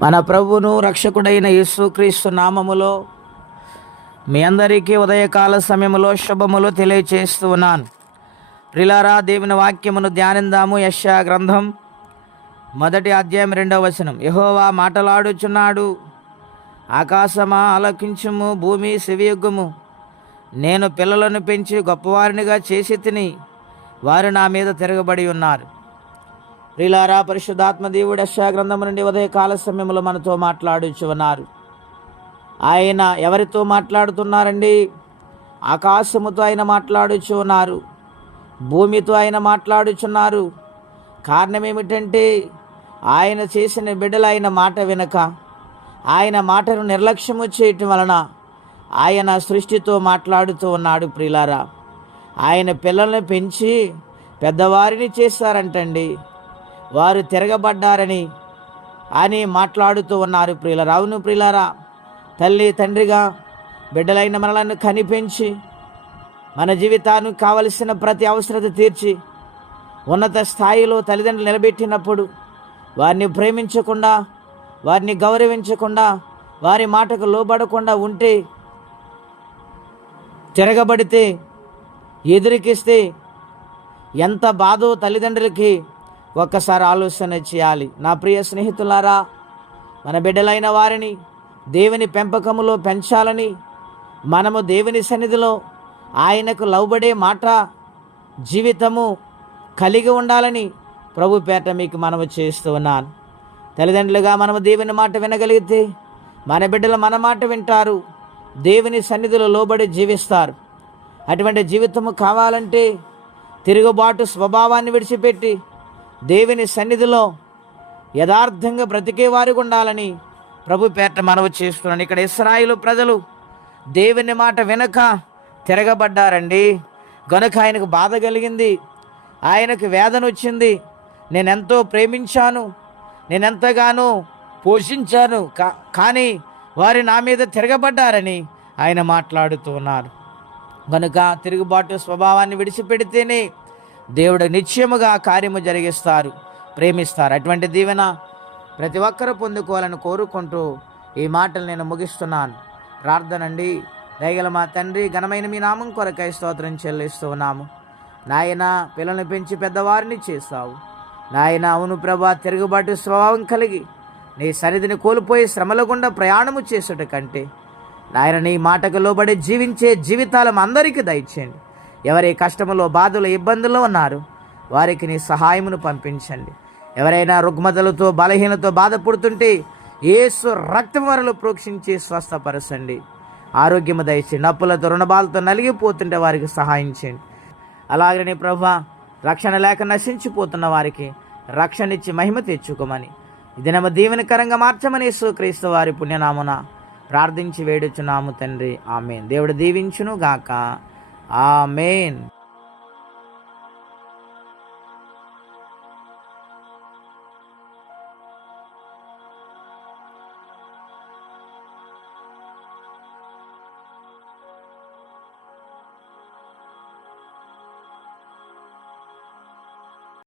మన ప్రభువును రక్షకుడైన యేసుక్రీస్తు నామములో మీ అందరికీ ఉదయకాల సమయములో శుభములు తెలియచేస్తూ ఉన్నాను. ప్రిలారా దేవుని వాక్యమును ధ్యానిందాము. యశా గ్రంథం మొదటి అధ్యాయం రెండవ వచనం. యహోవా మాటలాడుచున్నాడు ఆకాశమా ఆలకించుము భూమి శివయుగ్గుము నేను పిల్లలను పెంచి గొప్పవారినిగా చేసి తిని వారు నా మీద తిరగబడి ఉన్నారు. ప్రిలారా పరిశుద్ధాత్మ దేవుడు యశా గ్రంథం నుండి ఉదయ కాల సమయంలో మనతో మాట్లాడుచు ఉన్నారు ఆయన ఎవరితో మాట్లాడుతున్నారండి? ఆకాశముతో ఆయన మాట్లాడుచు ఉన్నారు భూమితో ఆయన మాట్లాడుచున్నారు. కారణం ఏమిటంటే ఆయన చేసిన బిడ్డలు ఆయన మాట వినక ఆయన మాటను నిర్లక్ష్యము చేయటం వలన ఆయన సృష్టితో మాట్లాడుతూ ఉన్నాడు ప్రిలారా. ఆయన పిల్లల్ని పెంచి పెద్దవారిని చేశారంటండి. వారు తిరగబడ్డారని అని మాట్లాడుతూ ఉన్నారు ప్రియులరా. అవును ప్రియులరా తల్లి తండ్రిగా బిడ్డలైన మనలను కనిపించి మన జీవితానికి కావలసిన ప్రతి అవసరత తీర్చి ఉన్నత స్థాయిలో తల్లిదండ్రులు నిలబెట్టినప్పుడు వారిని ప్రేమించకుండా వారిని గౌరవించకుండా వారి మాటకు లోబడకుండా ఉంటే తిరగబడితే ఎదురికిస్తే ఎంత బాధో తల్లిదండ్రులకి ఒక్కసారి ఆలోచన చేయాలి. నా ప్రియ స్నేహితులారా మన బిడ్డలైన వారిని దేవుని పెంపకములో పెంచాలని మనము దేవుని సన్నిధిలో ఆయనకు లవబడే మాట జీవితము కలిగి ఉండాలని ప్రభు పేట మీకు మనము చేస్తూ ఉన్నాను తల్లిదండ్రులుగా మనము దేవుని మాట వినగలిగితే మన బిడ్డలు మన మాట వింటారు దేవుని సన్నిధిలో లోబడి జీవిస్తారు. అటువంటి జీవితము కావాలంటే తిరుగుబాటు స్వభావాన్ని విడిచిపెట్టి దేవుని సన్నిధిలో యథార్థంగా బ్రతికే వారికి ఉండాలని ప్రభు పేట మనవి చేస్తున్నాను. ఇక్కడ ఇస్రాయిలు ప్రజలు దేవుని మాట వెనక తిరగబడ్డారండి. గనుక ఆయనకు బాధ కలిగింది ఆయనకు వేదన వచ్చింది. నేనెంతో ప్రేమించాను నేనెంతగానో పోషించాను కా కానీ వారి నా మీద తిరగబడ్డారని ఆయన మాట్లాడుతున్నారు కనుక తిరుగుబాటు స్వభావాన్ని విడిచిపెడితేనే దేవుడు నిశ్చయముగా కార్యము జరిగిస్తారు ప్రేమిస్తారు. అటువంటి దీవెన ప్రతి ఒక్కరూ పొందుకోవాలని కోరుకుంటూ ఈ మాటలు నేను ముగిస్తున్నాను. ప్రార్థన అండి దయగల మా తండ్రి ఘనమైన మీ నామం కొరకై స్తోత్రం చెల్లిస్తూ ఉన్నాము. నాయన పిల్లల్ని పెంచి పెద్దవారిని చేస్తావు నాయన అవును ప్రభా తిరుగుబాటు స్వభావం కలిగి నీ సన్నిధిని కోల్పోయి శ్రమల గుండా ప్రయాణము చేసుట కంటే నాయన నీ మాటకు లోబడి జీవించే జీవితాలను అందరికీ దయచేయండి. ఎవరి కష్టములో బాధలు ఇబ్బందుల్లో ఉన్నారు వారికి నీ సహాయమును పంపించండి. ఎవరైనా రుగ్మతలతో బలహీనతో బాధపడుతుంటే ఏసు రక్తం ప్రోక్షించి స్వస్థపరచండి. ఆరోగ్యము దయచేయండి. నప్పులతో రుణబాలతో నలిగిపోతుంటే వారికి సహాయం చేయండి. అలాగనే ప్రభా రక్షణ లేక నశించిపోతున్న వారికి రక్షణ ఇచ్చి మహిమ తెచ్చుకోమని ఇది నమ్మ దీవెనకరంగా మార్చమని యేసుక్రీస్తు వారి పుణ్యనామున ప్రార్థించి వేడుచున్నాము తండ్రి. ఆమె దేవుడు దీవించును గాక Amen.